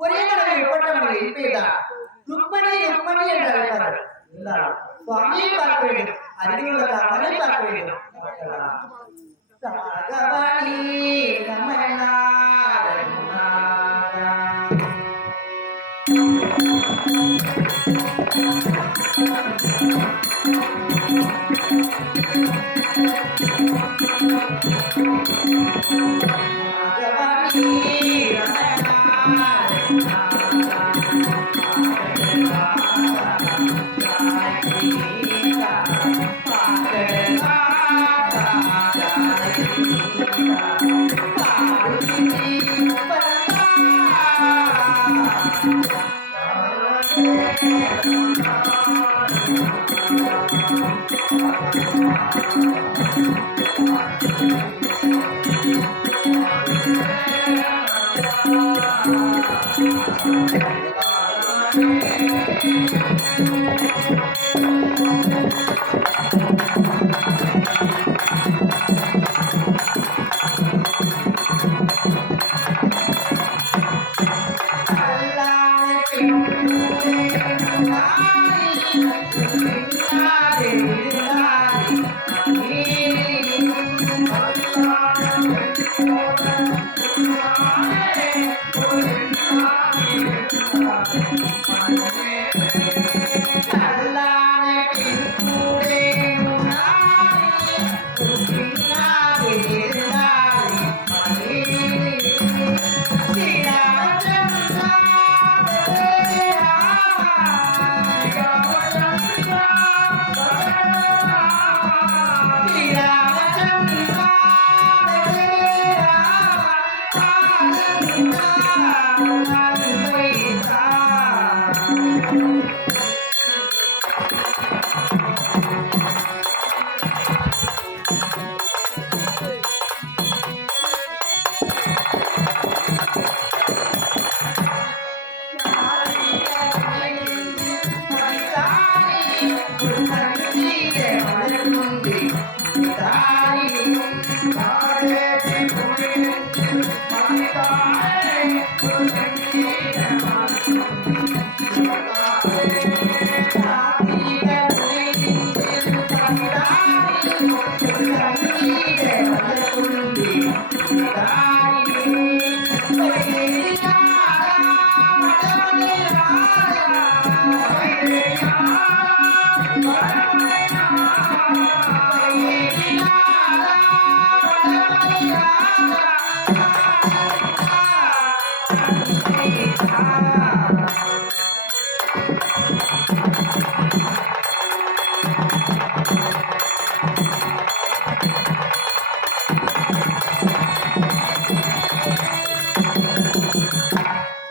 ஒரே மனைவி எப்பட்டவனை எழுப்பியதான் ருக்மணி ருக்மணி என்று அழைப்பார்கள். சுவாமியை பார்க்க வேண்டும், அறிவுள்ள ராமனை பார்க்க வேண்டும். ராகவணி ரமணாரன் Thank you.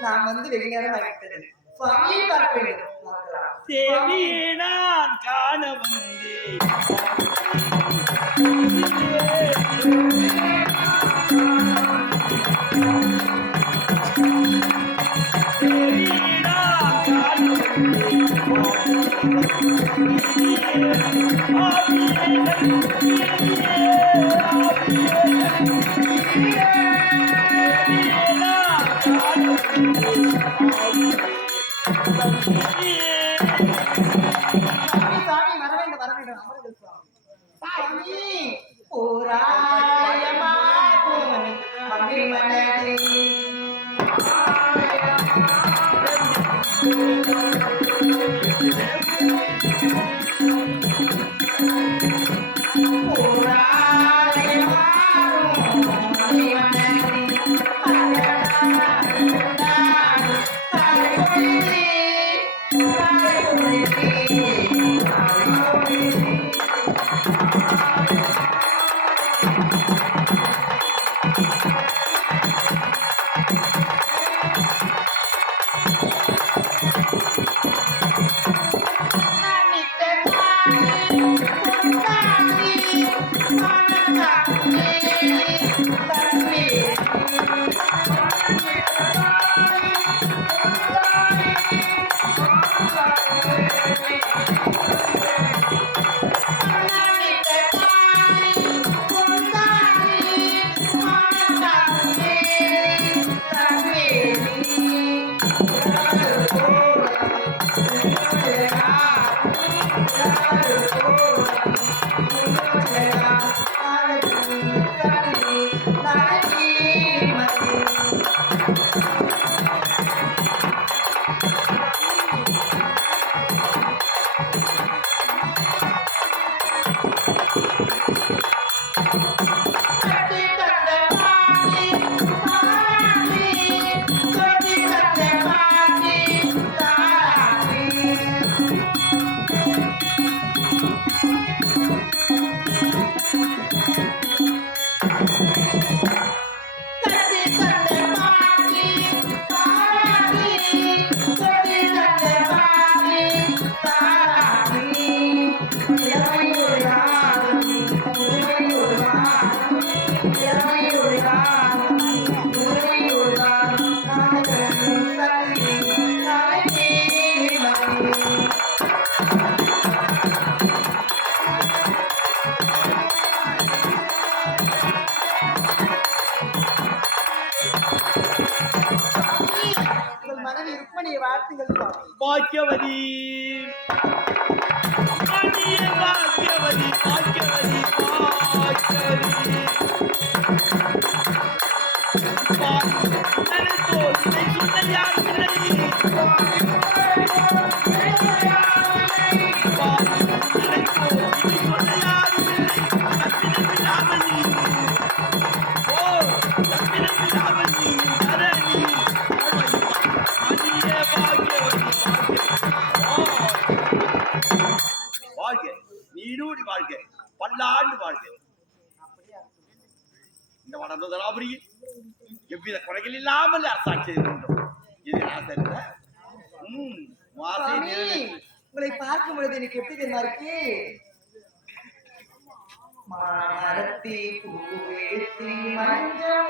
நான் வந்து வெகு நேரம் ஆகிவிட்டது. சுவாமியை பார்க்க வேண்டும். தேவியை நான் காண வந்தேன். சாமி வர வேண்டும் வர வேண்டும். அமருங்கள் சுவாமி. சாமி போராயமா மகிழ் மனதே பாக்கியவதி பாக்கியவதி பாக்கியவதி நீடூடி வாழ்க, பல்லாண்டு வாழ்க. இந்த வடதராபுரியில் எவ்வித குறைகள் இல்லாமல் அரசாட்சி இது உங்களை பார்க்கும் பொழுது எனக்கு எப்படி தெரியுமா இருக்கு? மாமரத்தி பூவேத்தி மஞ்சள்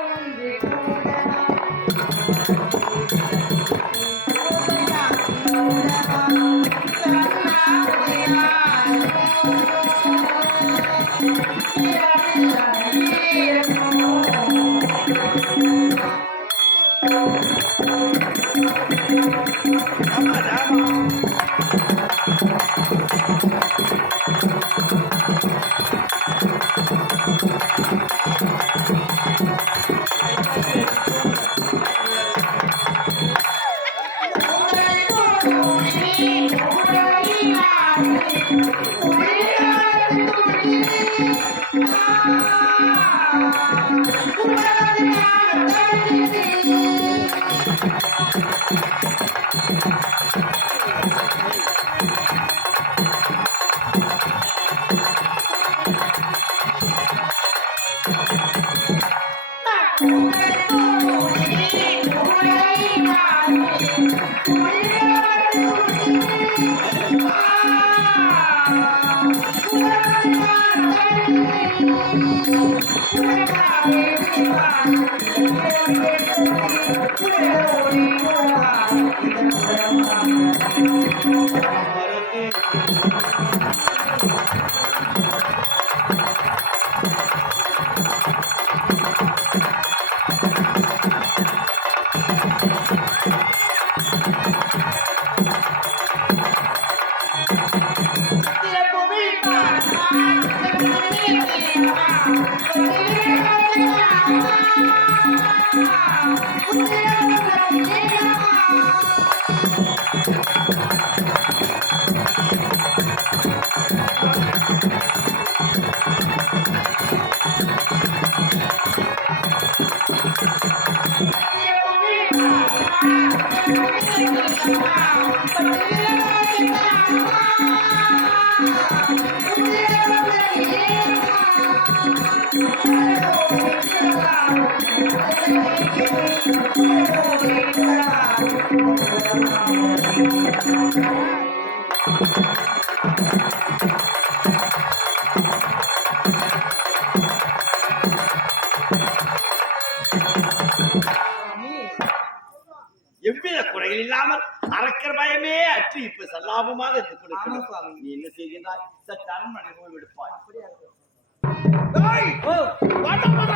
எவ்வித குறைகள் இல்லாமல் அரக்கர் பயமே அற்று இப்ப சல்லாபமாக இருந்து ஆமா கொடுக்கணும். சுவாமி. நீ என்ன செய்கின்றாய்? சற்று அரண்மனை போய் விடுப்பாய்.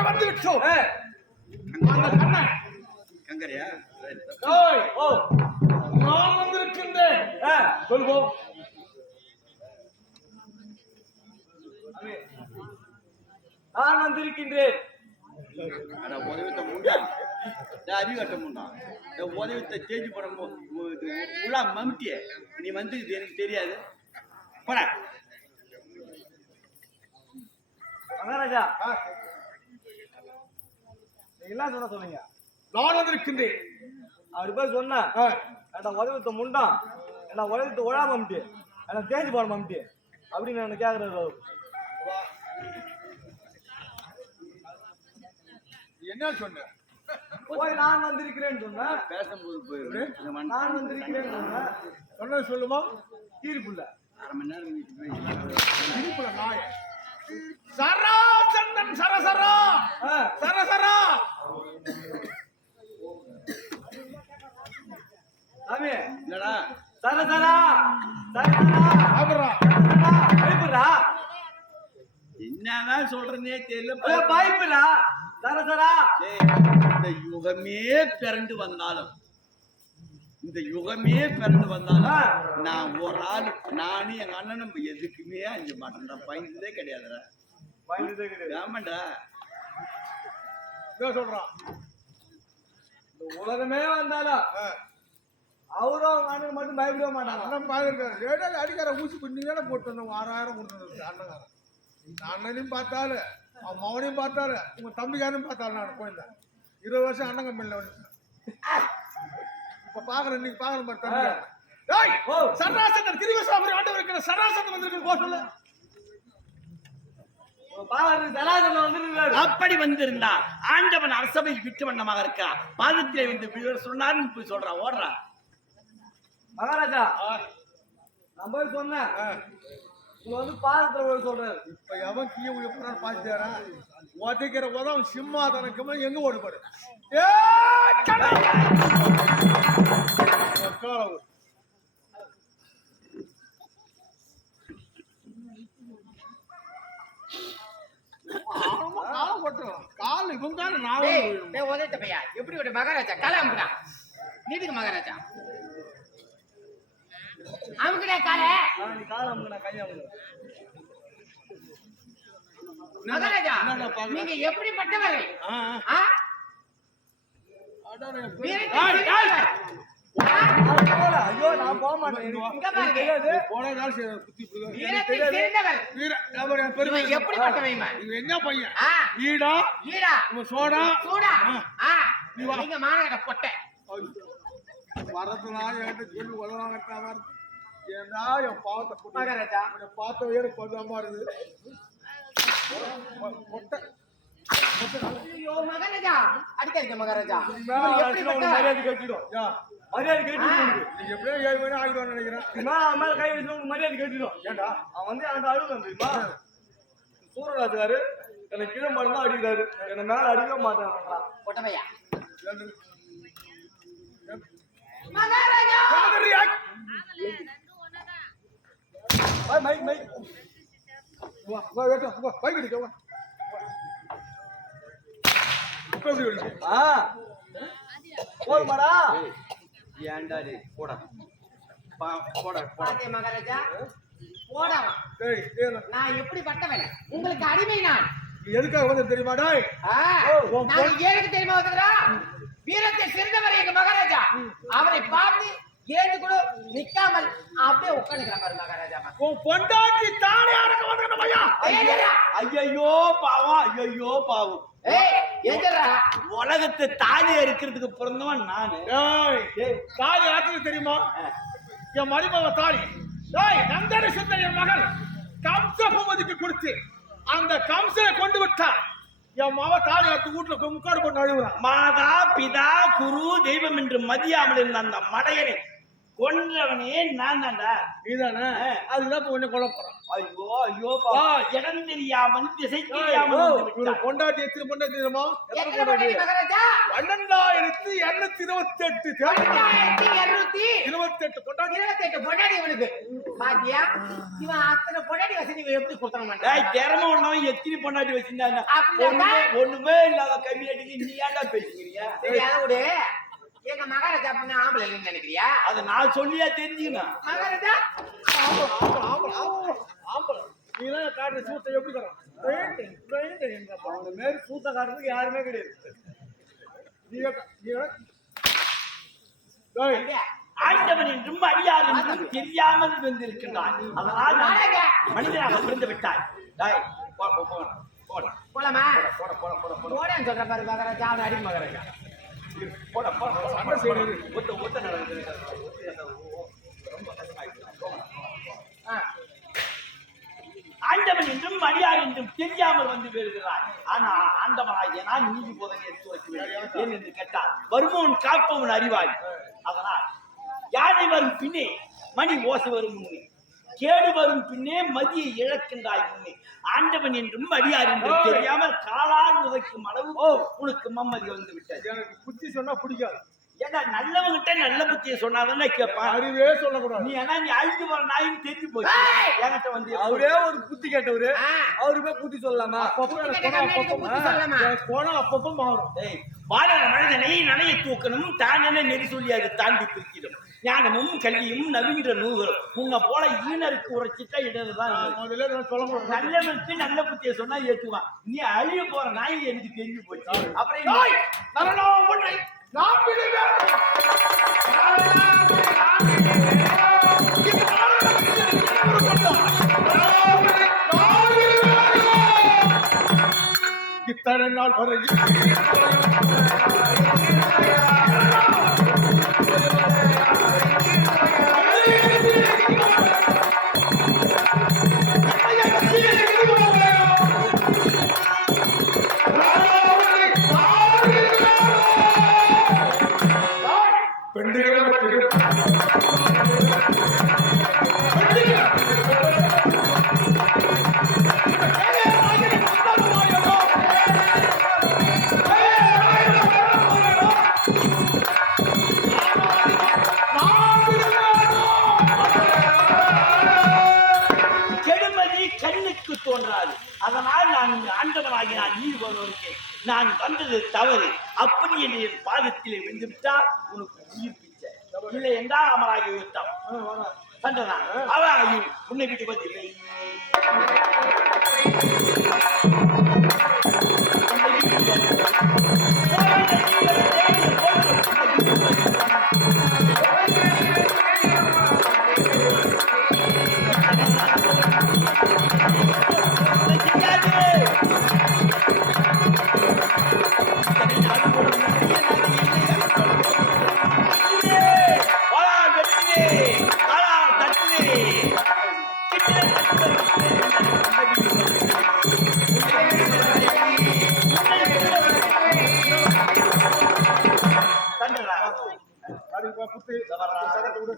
வந்து விட்டோம் அந்த கண்ணன் கங்கரையா? ஏய், ஓ நான் வந்திருக்கின்றேன் சொல்வோம் நான் வந்திருக்கின்றேன் அட உதவித்த முண்டா, அறிவட்ட முண்டா, உதவித்த தேஞ்சு படம் உலா மம்டிய நீ வந்து இது எனக்கு தெரியாது. போட மகாராஜா நீங்க என்ன சொல்ல சொன்னீங்க? நான் வந்திருக்கின்றேன் அப்படி போய் சொன்ன உதவித்த முண்டான் என்ன உதவித்த உழா மம்டி என்ன தேஞ்சு போன மம்டி அப்படின்னு நான் கேட்கறது அவரு. என்ன சொன்ன? போய் நான் வந்திருக்கிறேன்னு சொன்னேன். பேசும்போது போயிடுறேன். நான் வந்திருக்கிறேன்னு சொன்னேன். சொன்னது சொல்லுமா? தீர்ப்புல அரை மணி நேரம் வீட்டுக்கு போய் தீர்ப்புல நாய் சரா சந்தன் சரசரா சரசரா சாமி இல்லடா சரசரா சரசரா ஆபரா பைப்புரா என்னதான் சொல்றேனே தெரியல. பைப்புரா சரசரா. இந்த யுகமே பிறண்டு வந்தாலும் நான் ஒரு ஆள் நானும் எங்க அண்ணனும் எதுக்குமே அஞ்ச மாட்டேன்டா. பயந்ததே கிடையாதுடா. ஆமாண்டா. சொல்றான் இந்த உலகமே வந்தாலும் அவரும் அவங்க அண்ணன் மட்டும் பயப்பட மாட்டாங்க. அண்ணன் பாத்துருக்காரு அடிக்கார ஊசி பண்ணி தானே போட்டு வந்தவங்க 6000 கொடுத்து அண்ணங்காரன். அண்ணனையும் பார்த்தாரு அவன் மகனையும் பார்த்தாரு உங்க தம்பிக்காரையும் பார்த்தாரு. நான் போயிருந்தேன் 20 வருஷம் அண்ணன் கம்பெனில வந்து இப்ப பாக்குறேன். இன்னைக்கு பாக்குறேன் பாரு தம்பி. சராசந்தர் திருவசாபுரி ஆண்டவர் இருக்கிற சராசந்தர் வந்திருக்கிற கோசல்ல அப்படி வந்திருந்தா ஆண்டவன் அரசவை விட்டு வண்ணமாக இருக்கா. பாதத்திலே வந்து சொன்னாருன்னு போய் சொல்றான். ஓடுறா மகாராஜா நான் போய் சொன்னேன். வந்து பாதத்துல சொல்றாரு. இப்ப எவன் கீழே எப்ப பாத்துட்டாரா உதைக்கிற உதவும் சிம்மாதனக்கு எங்க ஓடுபாரு. கால இவங்க உதவிட்ட பையா எப்படி ஒரு மகாராஜா காலாமுடா நீட்டுக்கு மகாராஜா அமுக்குடா கால மகாராஜா நீங்க எப்படிப்பட்டவர்கள்? ஐயோ நான் போக மாட்டேன். என்ன பையன் ஈடா ஈடா சோடா சோடா நீங்க மாநகர பொட்டை வரதுனா என்கிட்ட சொல்லி உதவாங்க ஏன்னா என் பாவத்தை மகாராஜா பார்த்த உயர கொஞ்சமா இருக்குது மொட்டை ஐயோ மகாராஜா அடிக்காதீங்க மகாராஜா மரியாதை கேட்டுடும் மரியாதை கேட்டு நீ எப்படியோ 7 மணி ஆகிடுவான்னு நினைக்கிறேன் மேல கை வச்சு மரியாதை கேட்டுடும் ஏண்டா அவன் வந்து அந்த அழுகு தெரியுமா சூரராஜாரு என்னை கீழே மட்டும் தான் அடிக்கிறாரு என்னை மேல அடிக்க மாட்டாங்க பொட்டமையா மகாராஜா மைக் மைக் வா வேட்டும் வா பைக் அடிக்க வா போதுமாடா ஏன்டா டே போடா போடா பாத்தே மகாராஜா போடாமா டேய் நான் எப்படி பட்டவன் உங்களுக்கு அடிமை நான் எதுக்காக வந்து தெரியுமாடா நான் ஏனுக்கு தெரியுமா வந்ததா வீரத்தை சிறந்தவர் எங்க மகாராஜா அவரை பார்த்து ஏந்து கூட நிக்காமல் அப்படியே உட்காந்துக்கிறார் மகாராஜா உன் பொண்டாட்டி தானே அடக்க வந்தேன் ஐயா ஐயோ பாவம் ஐயோ பாவம் ஏய் எங்கடா உலகத்தை தாலி இருக்கிறதுக்கு பிறந்தவன் நானு தாலி ஆற்றுக்கு தெரியுமா என் மருமக தாலி நந்தன சுந்தர் என் மகள் கம்ச பூமதிக்கு கொடுத்து அந்த கம்சனை கொண்டு விட்டா என் மாவ தாலி ஆத்து வீட்டுல முக்காடு போட்டு அழுகுறான் மாதா பிதா குரு தெய்வம் என்று மதியாமல் இருந்த அந்த மடையனை கொன்றவனே நான் தான்டா நீதானே அதுதான் உன்னை கொல்ல போறான் ஐயோ ஐயோ இடம் தெரியாமல் திசை தெரியாமல் கொண்டாட்டி எத்தனை பொண்டாட்டி தெரியுமா மகாராஜா 12228 பொண்டாடி இவனுக்கு பாத்தியா இவன் அத்தனை பொண்டாடி வசதி எப்படி கொடுத்தாங்க மாட்டான் திறமை ஒண்ணவன் எத்தனை பொண்டாட்டி வச்சிருந்தாங்க ஒண்ணுமே இல்லாத கம்மியாட்டிக்கு நீ ஏன்டா பேசுகிறீங்க விடு எங்க மகாராஜா பண்ண ஆம்பளை இல்லைன்னு நினைக்கிறியா அதை நான் சொல்லியா தெரிஞ்சுக்கணும் மகாராஜா ஆம்பளை நீலாம் காட்டுற சூத்தை எப்படி தரோம் அவன மாரி சூத்த காட்டுறதுக்கு யாருமே கிடையாது ஆண்டவன் என்றும் அடியார் என்றும் தெரியாமல் வந்திருக்கின்றான் அதனால் மனிதனாக பிறந்து விட்டாய் போலாமா போடான்னு சொல்ற பாரு மகாராஜா அவன் அடி மகாராஜா ஆண்டவன் என்றும் அடியார் என்றும் தெரியாமல் வந்து வருகிறார் ஆனா ஆண்டவனாகிய நான் நீதி போதனை எடுத்து வைக்கிறேன் ஏன் என்று கேட்டால் வருமோன் காப்பவன் அறிவாய் அதனால் யானை வரும் பின்னே மணி ஓசை வரும் முன்னே கேடு வரும் பின்னே மதியை இழக்கின்றாய் முன்னே ஆண்டவன் என்றும் அடியார் என்றும் தெரியாமல் காலால் உதைக்கும் அளவு உனக்கு மம்மதி வந்து விட்டது எனக்கு புத்தி சொன்னா பிடிக்காது ஏன்னா நல்லவங்கிட்ட நல்ல புத்தியை சொன்னாதானே கேட்பான் அறிவே சொல்லக்கூடாது நீ ஏன்னா நீ அழிஞ்சு போற நாயும் தெரிஞ்சு போச்சு என்கிட்ட வந்து அவரே ஒரு புத்தி கேட்டவரு அவருமே புத்தி சொல்லலாமா போனா அப்பப்போ மாறும் வாழ மனிதனை நனைய தூக்கணும் தான் என நெறி சொல்லி அது தாண்டி பிரிக்கிடும் ஞானமும் கல்வியும் நவீன்ற நூல்களும் உன்னை போல ஈனருக்கு உரைச்சிட்டா இடதுதான் நல்லவனுக்கு நல்ல புத்தியை சொன்னா ஏத்துவான் நீ அழிய போற நாய் எனக்கு தெரிஞ்சு போச்சு அப்புறம் இத்தனை நாள் வரை தோன்றாது அதனால் நான் ஆண்டவனாகி நான் நீதி போனவருக்கு நான் வந்தது தவறு அப்படி என் பாதத்திலே விழுந்து விட்டால் உனக்கு உயிர் பிச்சை இல்லை என்றால் அமராகி விட்டான் கண்டதான் அவராகி உன்னை விட்டு பதில்லை குத்து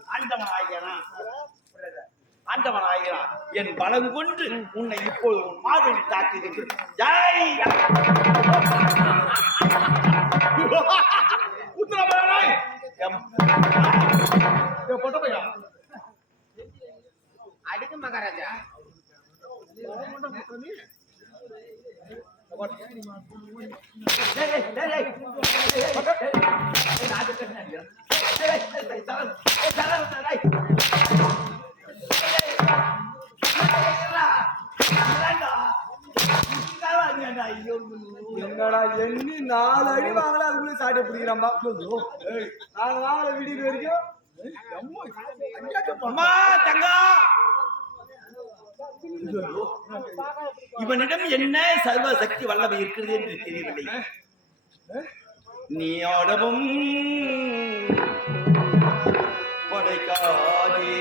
ஆண்டவனாகிறான் என் பலம் கொண்டு உன்னை இப்போது உன் மார்பை தாக்குகிறேன். ஜெய் உத்தரவாய் பொட்ட பையா அடிக்கு மகாராஜா. என்னடா எண்ணி 4 அடி வாங்கல அதுக்குள்ள சாட்டை பிடிக்கிறான்பா. நாங்க வாங்கல வீடியோ வரைக்கும் அம்மா தங்கா இவனிடம் என்ன சர்வ சக்தி வல்லமை இருக்கிறது என்று தெரியவில்லை. நீ ஆடவும் படைக்காதே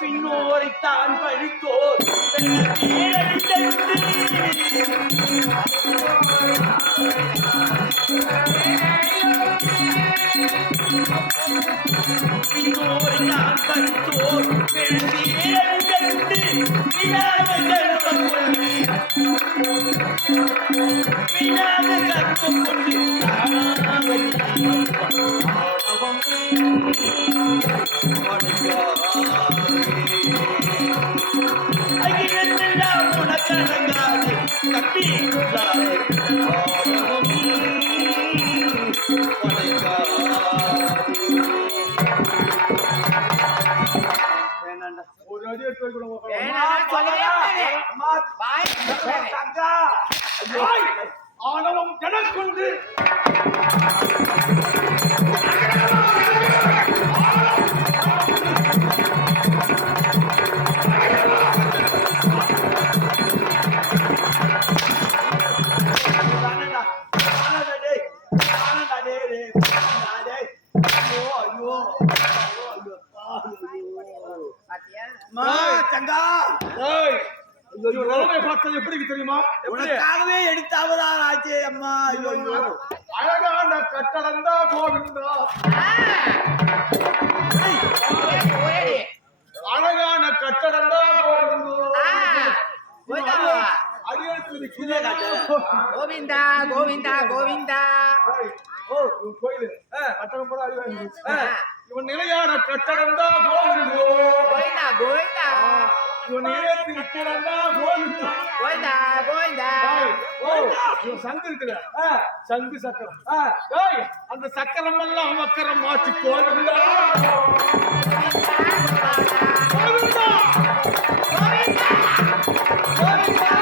பின்னோரைத்தான் பழித்தோர் பின்னோரை நான் பழித்தோர் கற்பம் கொண்டு அகிலெல்லாம் உனக்கடங்காது கட்டி ஒரு அடி எடுத்து ஆணவம் எனக்குண்டு பார்த்தது எப்படி தெரியுமா? உனக்காகவே எடுத்தாவதான் ஆச்சே அம்மா. அழகான கட்டடம் தான் கோவிந்தா. அழகான கட்டடம் தான் கோவிந்தா கோவிந்தா கோவிந்தா. கோயில் கட்டடம் போல இவன் நிலையான கட்டடம் தான் கோவிந்தோ. கோவிந்தா கோவிந்தா இவன் நிலையத்து கட்டடம் தான் கோவிந்தா. கோவிந்தா கோவிந்தா. இவன் சங்கு இருக்குல்ல, சங்கு சக்கரம். அந்த சக்கரம் எல்லாம் மக்கரம் மாற்றி கோவிந்தா கோவிந்தா கோவிந்தா கோவிந்தா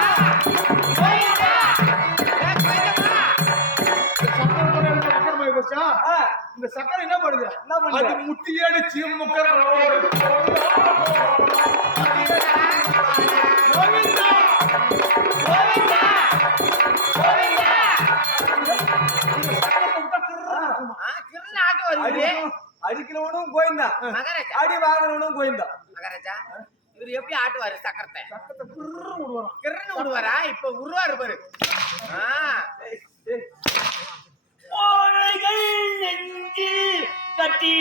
கோவிந்தா. இந்த சக்கரை என்ன பண்ணுது? அது முட்டி அடிச்சு முக்கரம் அடிக்கிறவனும் கோயந்தா, அடி வாங்குறவனும் கோயந்தா. மகாராஜா இவர் எப்படி ஆட்டுவாரு சக்கரத்தை? கிருன்னு விடுவாரா? இப்ப உருவாரு பாரு. நெஞ்சில் கட்டி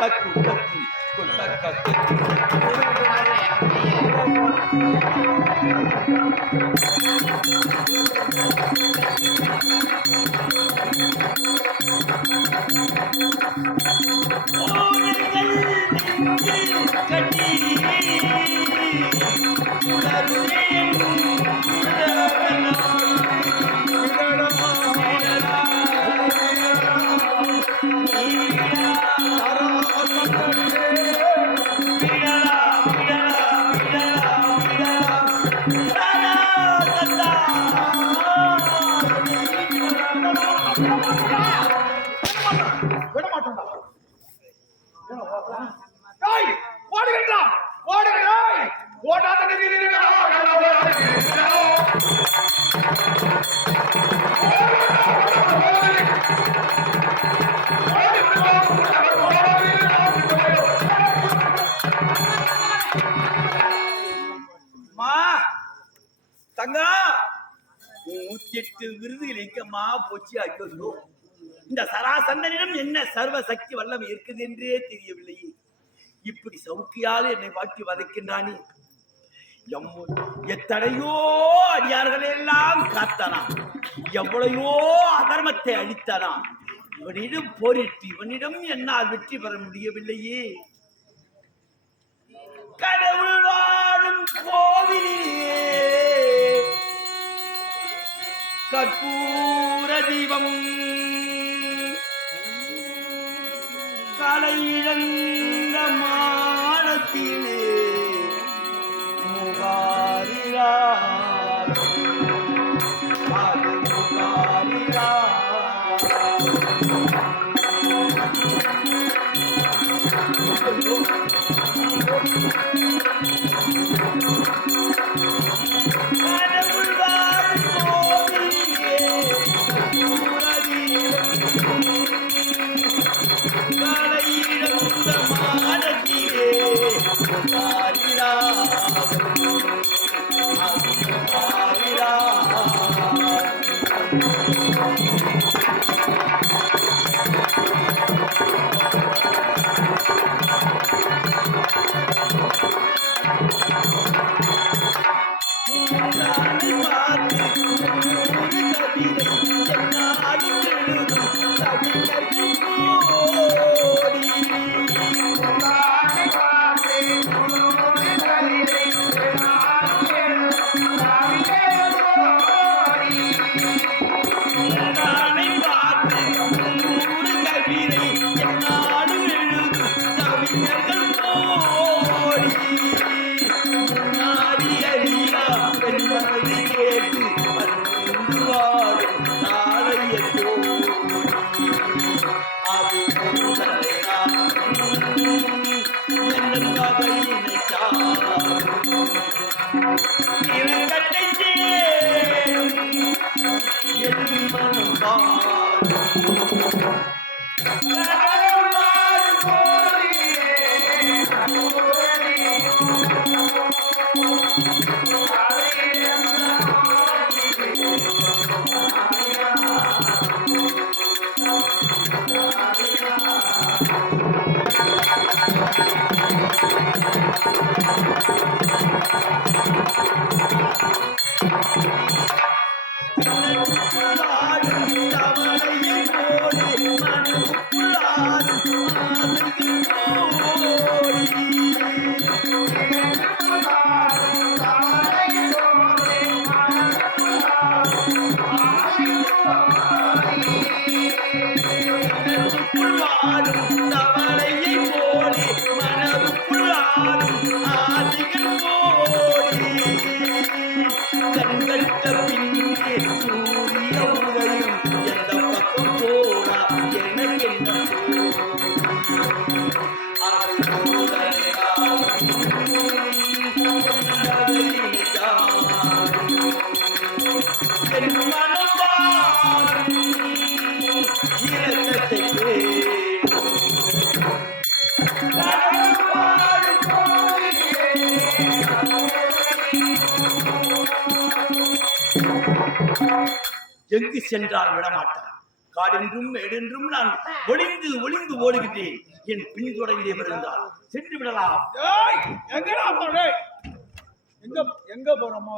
கட்டு கட்டி கொண்ட கட்டு கட்டி விட மாட்டோம்டா. டேய், ஓடுங்கடா, ஓடுங்க டேய். ஓடாத நிறுத்துடா. மா தங்கா 108 விருதுகள் எங்கம்மா போச்சு? ஐயோ, இந்த சராசந்தனிடம் என்ன சர்வ சக்தி வல்லமை இருக்குது என்றே தெரியவில்லையே. இப்படி சவுக்கியால் என்னை வாட்டி வதைக்கின்றானே. எத்தனையோ அடியார்களை எல்லாம் காத்தானா, எவ்வளையோ அதர்மத்தை அழித்தானா. இவனிடம் போரிட்டு இவனிடம் என்னால் வெற்றி பெற முடியவில்லையே. கடவுள் வாழும் கோவிலிலே கற்பூர தீபம் கலை இழந்த மானத்திலே முகாரிரா அது முகாரிரா. கடவுள் வாழும் கோவிலிலே கலை இழந்த மானத்திலே முகாரிரா அது முகாரிரா. எங்கு சென்றால் விடமாட்டான். காடென்றும் மேடென்றும் நான் ஒளிந்து ஒளிந்து ஓடுகின்றேன். என் பின்தொடர்ந்தே வருந்தால் சென்று விடலாம். எங்கடா போறே? எங்க போறோமா?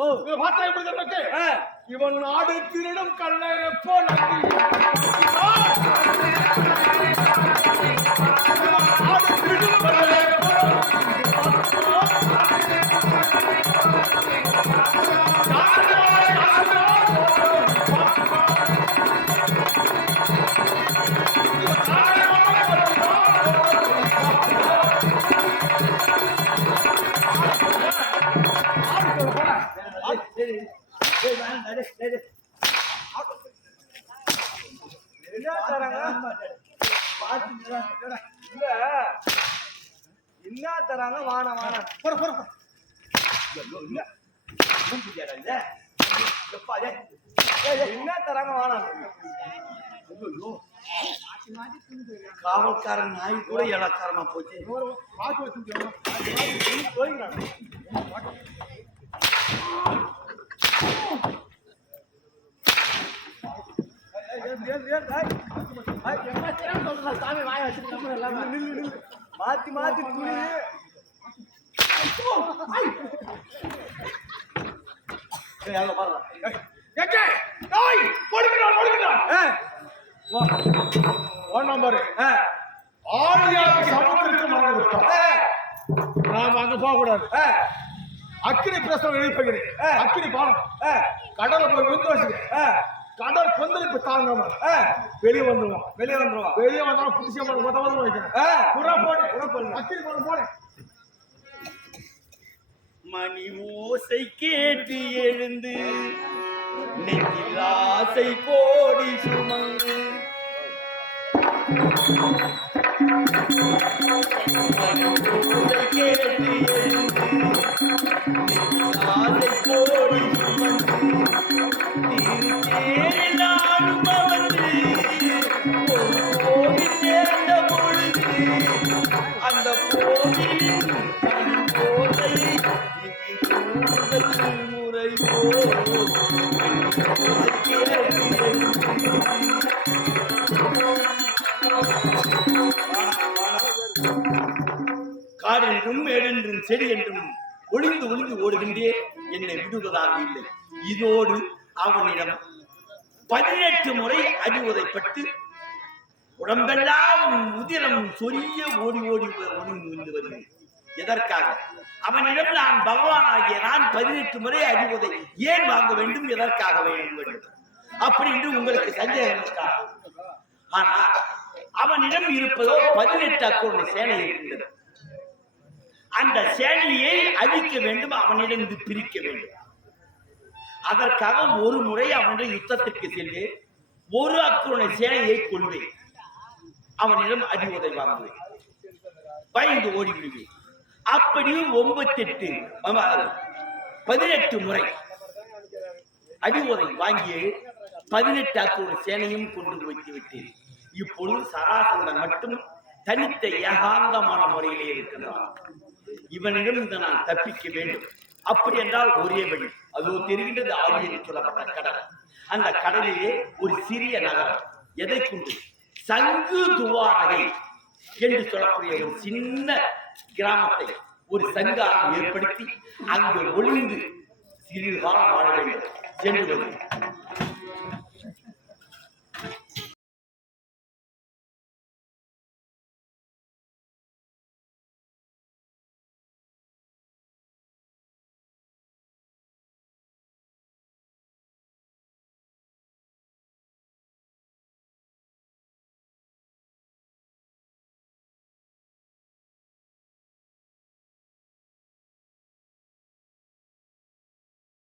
இவன் பார்த்தா எப்படி இருக்கு? இவன் நாடு திருடும் கல்லறை போல் நாடு திருடும் கல்லறை என்ன தராங்க வான வான போற போற என்ன தராங்க வான காவல்காரன் நாய் கூட இலக்காரமா போச்சு. பாத்து வச்சு மாத்தி மாத்தி துணி நம்பரு ஆழியாக சமுத்திரத்துக்கு மரணம் விட்டோம். நாம அங்க போக கூடாது. அக்கினி பிரசவம் எழுப்புகிறேன். அக்கினி பாடம் கடலை போய் விந்து வச்சுக்க. கடல் கொந்தளிப்பு தாங்காம வெளியே வந்துருவோம். வெளியே வந்தாலும் புதுசியா மொத்தமாக வைக்கிறேன். புறா போடு அக்கினி போட போட மணி ஓசை கேட்டு எழுந்து நெஞ்சில் ஆசை கோடி சுமந்து மணி ஓசை கேட்டு எழுந்து நெஞ்சில் ஆசை கோடி சுமந்து திருச்சேரி நாடும் வந்து ஒரு கோவில் சேர்ந்த பொழுது அந்த கோவிலின் ஓசை காடென்றும் மேடென்றும் செடி என்றும் ஒளிந்து ஒளிந்து ஓடுகின்றே என்னை விடுவதாக இல்லை. இதோடு அவனிடம் 18 முறை அடி உதைப்பட்டு உடம்பெல்லாம் உதிரம் சொரிய ஓடி ஓடி ஒளிந்து வருகிறேன். எதற்காக? அவனிடம் நான் பகவான் ஆகிய நான் 18 முறை அடி உதை ஏன் வாங்க வேண்டும், எதற்காக வேண்டும் அப்படி என்று உங்களுக்கு சந்தேகம் இருக்கா? ஆனா அவனிடம் இருப்பதோ 18 அக்கோண சேனை இருக்கின்றது. அந்த சேனையை அழிக்க வேண்டும், அவனிடம் இது பிரிக்க வேண்டும். அதற்காக ஒரு முறை அவனுடைய யுத்தத்திற்கு சென்று ஒரு அக்கோண சேனையை கொள்வேன். அவனிடம் அடி உதை வாங்குவேன், பயந்து ஓடிவிடுவேன். அப்படியும் 18 முறை அடி உதை வாங்கிய 18 அக்கோண சேனையும் கொண்டு வைத்து விட்டேன். இப்பொழுது சராசரன் மட்டும் தனித்த ஏகாந்தமான முறையிலே இருக்கின்றான். இவனிடம் இந்த நான் தப்பிக்க வேண்டும். அப்படி என்றால் ஒரே வழி, அதோ தெரிகின்றது ஆதி என்று சொல்லப்பட்ட கடல். அந்த கடலிலே ஒரு சிறிய நகரம், எதை கொண்டு சங்கு துவாரகை என்று சொல்லக்கூடிய ஒரு சின்ன கிராமத்தை ஒரு சங்காரம் ஏற்படுத்தி அங்கு ஒளிந்து சிறிது காலம் வாழ வேண்டும் சென்று வருகிறேன்.